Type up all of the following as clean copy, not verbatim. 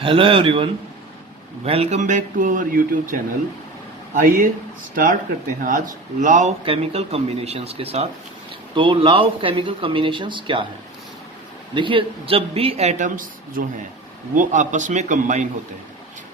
Hello everyone, welcome back to our YouTube channel. आइए start करते हैं आज लॉ ऑफ केमिकल कॉम्बिनेशंस के साथ। तो लॉ ऑफ केमिकल कॉम्बिनेशंस क्या है? देखिए, जब भी एटम्स जो हैं वो आपस में कंबाइन होते हैं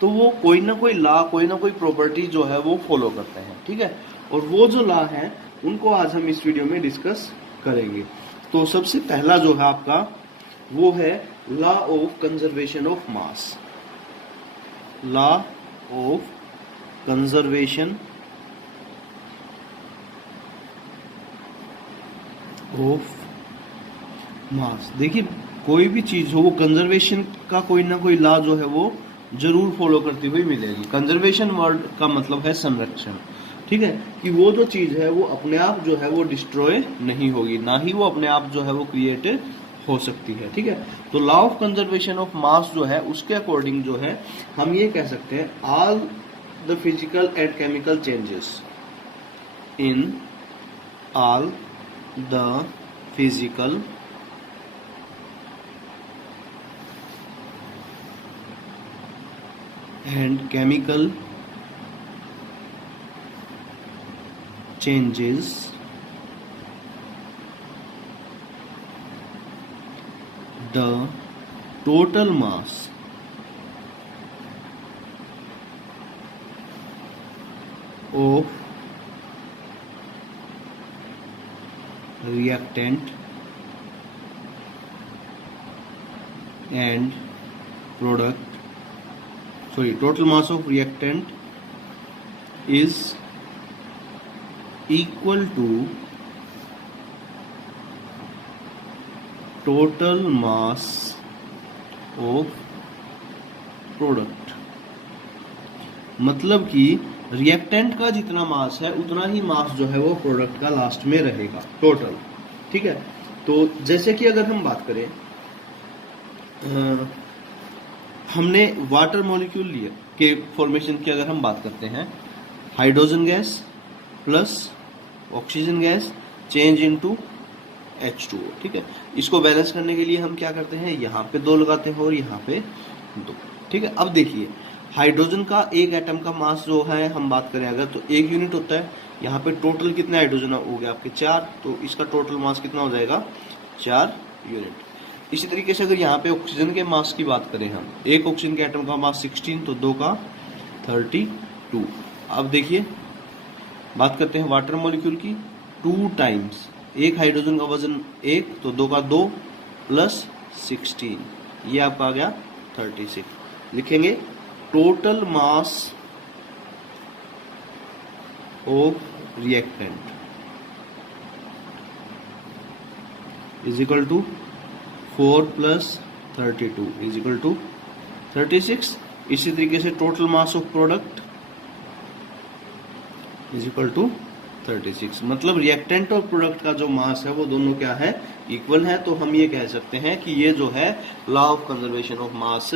तो वो कोई ना कोई लॉ, कोई ना कोई प्रॉपर्टी जो है वो फॉलो करते हैं, ठीक है। और वो जो लॉ है उनको आज हम इस वीडियो में डिस्कस करेंगे। तो सबसे पहला जो है आपका वो है law of conservation of mass. Law of conservation of mass. देखिए, कोई भी चीज हो वो कंजर्वेशन का कोई ना कोई लॉ जो है वो जरूर फॉलो करती हुई मिलेगी। कंजर्वेशन वर्ड का मतलब है संरक्षण, ठीक है, कि वो जो चीज है वो अपने आप जो है वो डिस्ट्रॉय नहीं होगी, ना ही वो अपने आप जो है वो क्रिएट हो सकती है, ठीक है। तो law of conservation of mass जो है उसके अकॉर्डिंग जो है हम ये कह सकते हैं all the physical and chemical changes in all the physical and chemical changes the total mass of reactant and product, total mass of reactant is equal to total mass of product। मतलब कि reactant का जितना मास है उतना ही मास जो है वो product का लास्ट में रहेगा टोटल, ठीक है। तो जैसे कि अगर हम बात करें, हमने वाटर मॉलिक्यूल लिया के फॉर्मेशन की अगर हम बात करते हैं, hydrogen gas plus oxygen gas change into H2O, ठीक है। इसको बैलेंस करने के लिए हम क्या करते हैं, यहाँ पे 2 लगाते हैं और यहाँ पे 2, ठीक है। अब देखिए, हाइड्रोजन का एक एटम का मास जो है हम बात करें अगर, तो 1 यूनिट होता है। यहाँ पे टोटल कितने हाइड्रोजन हो गया आपके 4, तो इसका टोटल मास कितना हो जाएगा 4 यूनिट। इसी तरीके से अगर यहाँ पे ऑक्सीजन के मास की बात करें हम, एक ऑक्सीजन के एटम का मास 16, तो 2 का 32। अब देखिए, बात करते हैं वाटर मॉलिक्यूल की, 2 टाइम्स एक हाइड्रोजन का वजन 1, तो 2 का 2 प्लस 16, ये आपका आ गया 36। लिखेंगे total mass of reactant is equal to 4 plus 32 is equal to 36। इसी तरीके से total mass of product is equal to 36। मतलब रिएक्टेंट और प्रोडक्ट का जो मास है वो दोनों क्या है, इक्वल है। तो हम ये कह सकते हैं कि ये जो है law of conservation of mass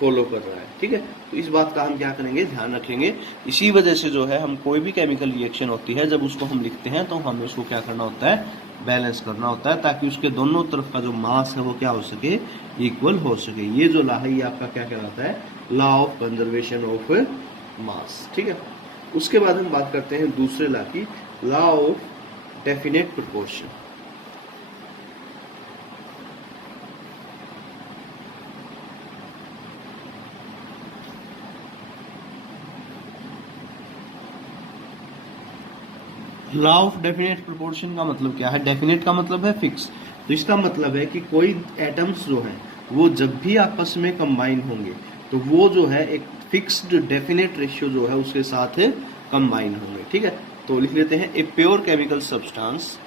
follow कर रहा है, ठीक है। तो इस बात का हम क्या करेंगे, ध्यान रखेंगे। इसी वजह से जो है हम कोई भी केमिकल रिएक्शन होती है जब उसको हम लिखते हैं तो हमें उसको क्या करना होता है, बैलेंस करना होता है, ताकि उसके दोनों तरफ का जो मास है वो क्या हो सके, इक्वल हो सके। ये जो लॉ है ये आपका क्या कहलाता है, law of conservation of mass, ठीक है। उसके बाद हम बात करते हैं दूसरे लॉ की, law of definite proportion. Law of definite proportion का मतलब क्या है? डेफिनेट का मतलब है फिक्स, तो इसका मतलब है कि कोई एटम्स जो हैं वो जब भी आपस में कंबाइन होंगे तो वो जो है एक फिक्स्ड डेफिनेट रेशियो जो है उसके साथ कंबाइन होंगे, ठीक है। तो लिख लेते हैं, a pure chemical substance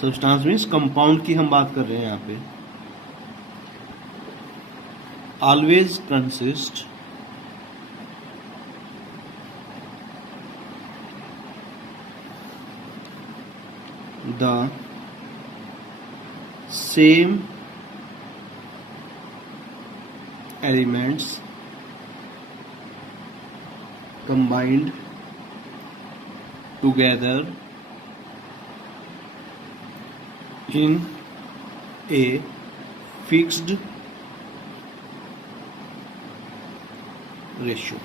substance means compound की हम बात कर रहे हैं यहाँ पे, always consist the same elements combined together in a fixed ratio.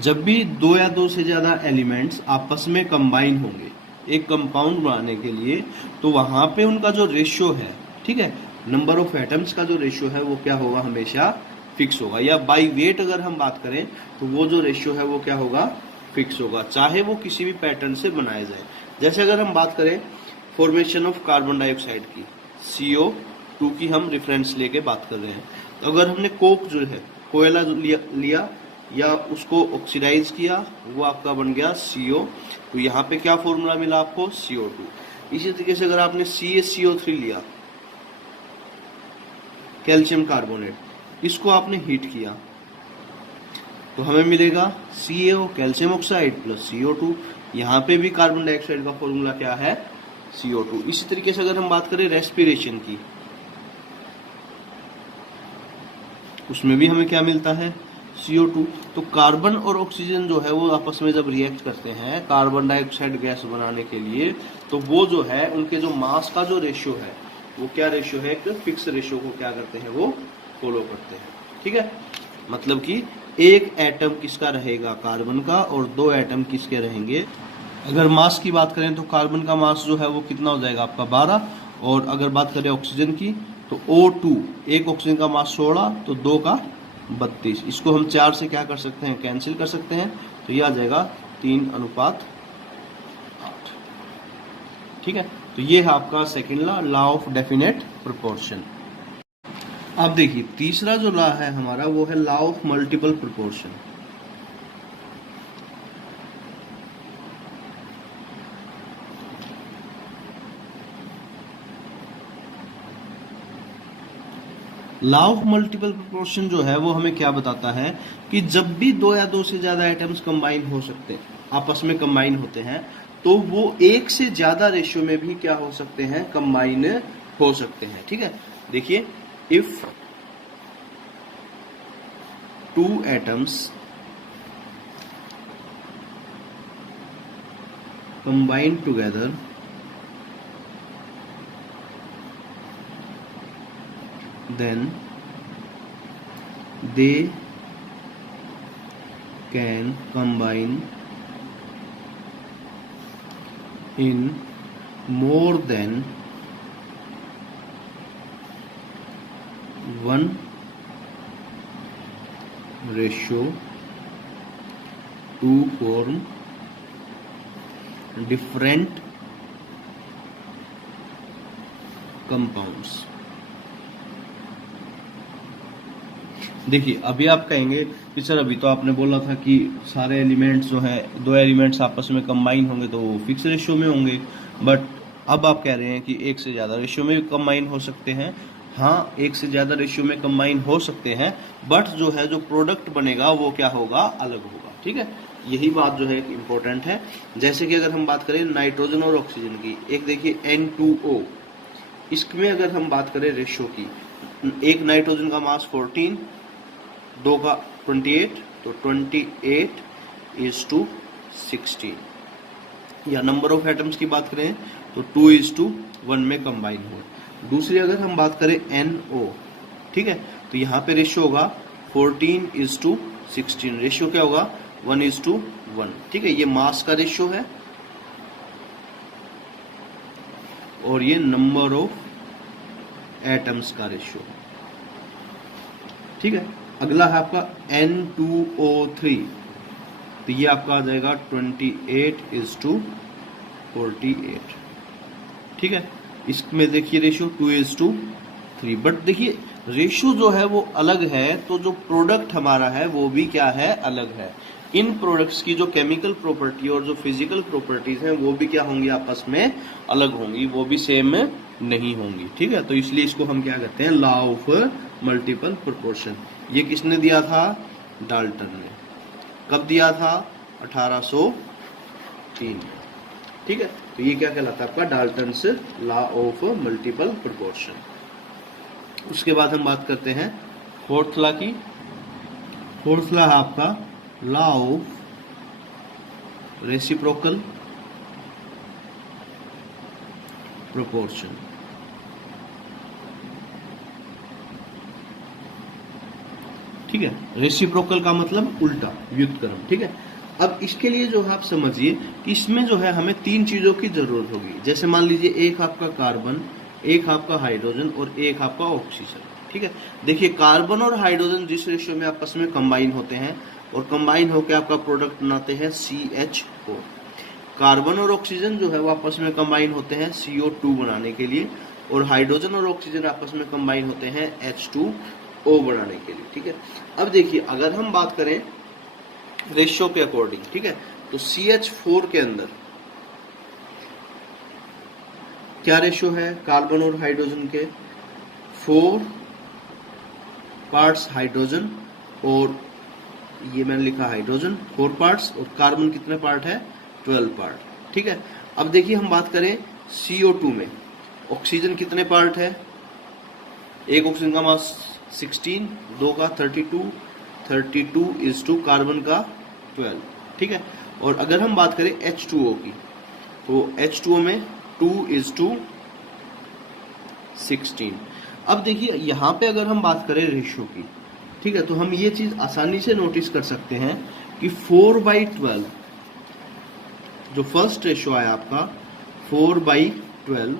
जब भी दो या दो से ज्यादा एलिमेंट्स आपस में कंबाइन होंगे एक कंपाउंड बनाने के लिए, तो वहां पे उनका जो रेशियो है, ठीक है, नंबर ऑफ एटम्स का जो रेशियो है वो क्या होगा, हमेशा फिक्स होगा। या बाय वेट अगर हम बात करें तो वो जो रेशियो है वो क्या होगा, फिक्स होगा, चाहे वो किसी भी पैटर्न से बनाया जाए। जैसे अगर हम बात करें फॉर्मेशन ऑफ कार्बन डाइऑक्साइड की, CO2 की हम रेफरेंस लेके बात कर रहे हैं, तो अगर हमने कोक जो है कोयला लिया या उसको ऑक्सीडाइज किया, वो आपका बन गया CO। तो यहाँ पे क्या फॉर्मूला मिला आपको, CO2। इसी तरीके से अगर आपने CaCO3 लिया, कैल्शियम कार्बोनेट, इसको आपने हीट किया तो हमें मिलेगा CaO calcium oxide plus CO2। यहाँ पे भी कार्बन डाइऑक्साइड का फॉर्मूला क्या है, CO2। इसी तरीके से अगर हम बात करें रेस्पिरेशन की, उसमें भी हमें क्या मिलता है, CO2। तो कार्बन और ऑक्सीजन जो है वो आपस में जब रिएक्ट करते हैं कार्बन डाइऑक्साइड गैस बनाने के लिए, तो वो जो है उनके जो मास का जो रेशियो है वो क्या रेशियो है, एक फिक्स रेशियो को क्या करते हैं, वो फॉलो करते हैं। ठीक है, मतलब कि एक एटम किसका रहेगा, कार्बन का, और दो एटम किसके रहेंगे। अगर मास की बात करें तो कार्बन का मास जो है वो कितना हो जाएगा आपका 12, और अगर बात करें ऑक्सीजन की तो O2, एक ऑक्सीजन का मास 16, तो 2 का 32। इसको हम 4 से क्या कर सकते हैं, कैंसिल कर सकते हैं, तो ये आ जाएगा 3:8। ठीक है, तो ये है आपका second law of definite proportion. अब देखिए तीसरा जो लॉ है हमारा वो है law of multiple proportion. Law of multiple proportion जो है वो हमें क्या बताता है कि जब भी दो या दो से ज्यादा एटम्स कंबाइन हो सकते हैं, आपस में कंबाइन होते हैं, तो वो एक से ज्यादा रेशियो में भी क्या हो सकते हैं, कंबाइन हो सकते हैं। ठीक है, देखिए if two atoms combine together then they can combine in more than one ratio to form different compounds। देखिए अभी आप कहेंगे कि सर अभी तो आपने बोला था कि सारे एलिमेंट्स जो है, दो एलिमेंट्स आपस में कंबाइन होंगे तो वो फिक्स रेशियो में होंगे, बट अब आप कह रहे हैं कि एक से ज्यादा रेशियो में भी कंबाइन हो सकते हैं। हाँ, एक से ज्यादा रेशियो में कंबाइन हो सकते हैं, बट जो है जो प्रोडक्ट बनेगा वो क्या होगा, अलग होगा। ठीक है, यही बात जो है इम्पोर्टेंट है। जैसे कि अगर हम बात करें नाइट्रोजन और ऑक्सीजन की, एक देखिए N2O, इसमें अगर हम बात करें रेशियो की, एक नाइट्रोजन का मास 14, 2 का 28, तो 28:16। या नंबर ऑफ एटम्स की बात करें तो 2:1 में कंबाइन हुए। दूसरी अगर हम बात करें NO, ठीक है, तो यहाँ पे रेशियो होगा 14:16। रेशियो क्या होगा, 1:1। ठीक है, ये मास का रेशियो है और ये नंबर ऑफ एटम्स का रेशियो। ठीक है, अगला है आपका N2O3, तो ये आपका आ जाएगा 28:48। ठीक है, इसमें देखिए रेशियो 2:3। बट देखिए रेशियो जो है वो अलग है, तो जो प्रोडक्ट हमारा है वो भी क्या है, अलग है। इन प्रोडक्ट्स की जो केमिकल प्रॉपर्टी और जो फिजिकल प्रॉपर्टीज हैं वो भी क्या होंगी, आपस में अलग होंगी, वो भी सेम नहीं होंगी। ठीक है, तो इसलिए इसको हम क्या कहते हैं, लॉ ऑफ मल्टीपल प्रोपोर्शन। ये किसने दिया था, डाल्टन ने। कब दिया था, 1803। ठीक है, तो ये क्या कहलाता है आपका, Dalton's law of multiple proportion. उसके बाद हम बात करते हैं फोर्थ लॉ की। फोर्थ लॉ है आपका लॉ ऑफ रेसिप्रोकल प्रोपोर्शन। ठीक है, रेसिप्रोकल का मतलब उल्टा, व्युत्क्रम। ठीक है, अब इसके लिए जो है आप समझिए कि इसमें जो है हमें तीन चीजों की जरूरत होगी। जैसे मान लीजिए एक आपका कार्बन, एक आपका हाइड्रोजन और एक आपका ऑक्सीजन। ठीक है, देखिए कार्बन और हाइड्रोजन जिस रेशियो में आपस में कंबाइन होते हैं और कंबाइन होकर आपका प्रोडक्ट बनाते हैं CH4। कार्बन और ऑक्सीजन जो है वो आपस में कंबाइन होते हैं CO2 बनाने के लिए, और हाइड्रोजन और ऑक्सीजन आपस में कंबाइन होते हैं H2O बनाने के लिए। ठीक है, अब देखिए अगर हम बात करें रेशियो के अकॉर्डिंग, ठीक है, तो CH4 के अंदर क्या रेशियो है कार्बन और हाइड्रोजन के? 4 पार्ट्स हाइड्रोजन, और ये मैंने लिखा हाइड्रोजन 4 पार्ट्स, और कार्बन कितने पार्ट है? 12 पार्ट। ठीक है, अब देखिए हम बात करें CO2 में, ऑक्सीजन कितने पार्ट है? एक ऑक्सीजन का मास 16, दो का 32 इज टू कार्बन का 12। ठीक है, और अगर हम बात करें H2O की, तो H2O में 2 इज टू 16। अब देखिए यहां पे अगर हम बात करें रेशियो की, ठीक है, तो हम ये चीज आसानी से नोटिस कर सकते हैं कि 4/12 जो फर्स्ट रेशियो आया आपका 4/12,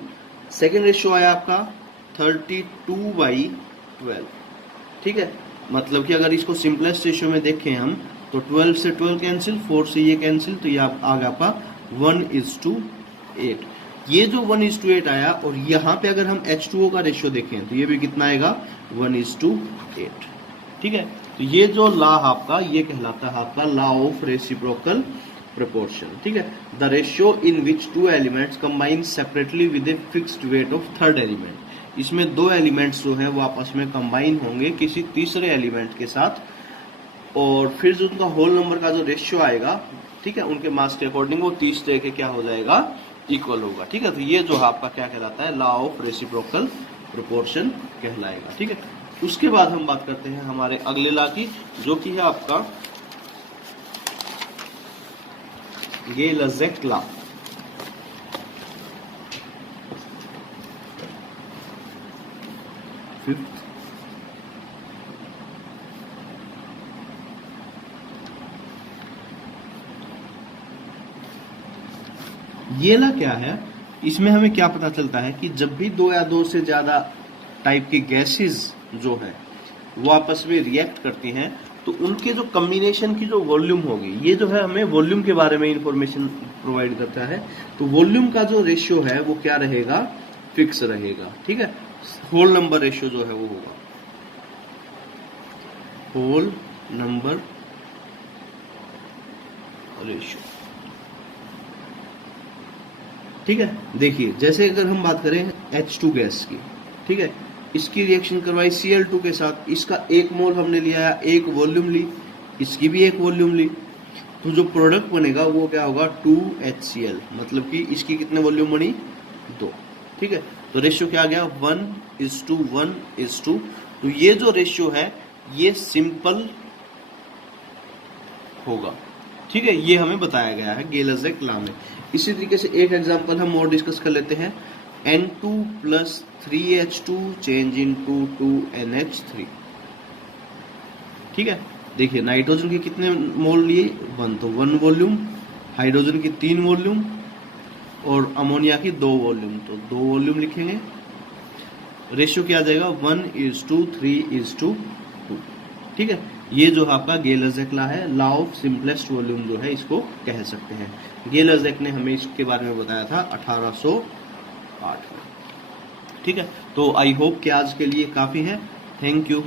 सेकेंड रेशियो आया आपका 32/12। ठीक है, मतलब कि अगर इसको सिंपलेस्ट रेशियो में देखें हम, तो 12 से 12 कैंसिल, 4 से ये कैंसिल, तो ये आ गया आपका 1:8। ये जो 1:8 आया, और यहाँ पे अगर हम H2O का रेशियो देखें तो ये भी कितना आएगा? 1:8। ठीक है, तो ये जो लॉ आपका ये कहलाता है आपका लॉ ऑफ रेसिप्रोकल प्रोपोर्शन। ठीक है, the ratio in which two elements combine separately with a fixed weight of third element. इसमें दो एलिमेंट्स जो है वो आपस में कंबाइन होंगे किसी तीसरे एलिमेंट के साथ, और फिर जो उनका होल नंबर का जो रेशियो आएगा, ठीक है, उनके मास के अकॉर्डिंग वो तीसरे के क्या हो जाएगा? इक्वल होगा। ठीक है, तो ये जो आपका क्या कहलाता है? लॉ ऑफ रेसिप्रोकल प्रोपोर्शन कहलाएगा। ठीक है, उसके बाद हम बात करते हैं हमारे अगले लॉ की, जो कि है आपका गेलज़ेक लॉ। ये लॉ क्या है? इसमें हमें क्या पता चलता है कि जब भी दो या दो से ज्यादा टाइप के गैसेस जो है वो आपस में रिएक्ट करती हैं, तो उनके जो कॉम्बिनेशन की जो वॉल्यूम होगी, ये जो है हमें वॉल्यूम के बारे में इंफॉर्मेशन प्रोवाइड करता है। तो वॉल्यूम का जो रेशियो है वो क्या रहेगा? फिक्स रहेगा। ठीक है, होल नंबर रेशियो जो है वो होगा होल नंबर रेशियो। ठीक है, देखिए जैसे अगर हम बात करें H2 गैस की, ठीक है, इसकी रिएक्शन करवाई Cl2 के साथ, इसका 1 मोल हमने लिया, एक वॉल्यूम ली, इसकी भी एक वॉल्यूम ली, तो जो प्रोडक्ट बनेगा वो क्या होगा? 2HCl, मतलब कि इसकी कितने वॉल्यूम बनी? 2। ठीक है, तो रेशियो क्या आ गया? 1:1:2। तो ये जो रेशियो है ये सिंपल होगा। ठीक है, ये हमें बताया गया है गेलज़ेक लॉ में। इसी तरीके से एक एग्जांपल हम और डिस्कस कर लेते हैं। N2 + 3H2 change into 2NH3। ठीक है, देखिए नाइट्रोजन के कितने मोल लिए? 1, तो 1 वॉल्यूम, हाइड्रोजन की 3 वॉल्यूम, और अमोनिया की 2 वॉल्यूम, तो 2 वॉल्यूम लिखेंगे। रेशियो क्या आ जाएगा? 1:3:2। ठीक है, ये जो आपका गेलज़ेक लॉ है, लॉ ऑफ सिंपलेस्ट वॉल्यूम जो है इसको कह सकते हैं। गेलज़ेक ने हमें इसके बारे में बताया था 1808 में। ठीक है, तो आई होप कि आज के लिए काफी है। Thank you.